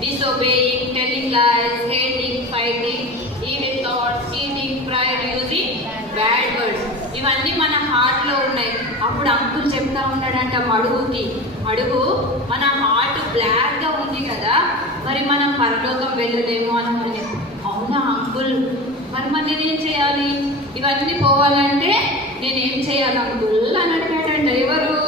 disobeying, telling lies, hating, fighting, evil thoughts, cheating, pride, using bad words. ఇవన్నీ మన heart లో ఉన్నాయి. అప్పుడు అంకుల్ చెప్తా ఉన్నాడంట అడుగు మన హార్ట్ బ్లాక్ గా ఉంది కదా, మరి మనం పరలోకం వెళ్ళలేము అనుకుని. అవునా అంకుల్, మరి నేనేం చేయాలి? ఇవన్నీ పోవాలంటే నేనేం చేయాలి అంకుల్ అని అడిగాడంట. ఎవరు?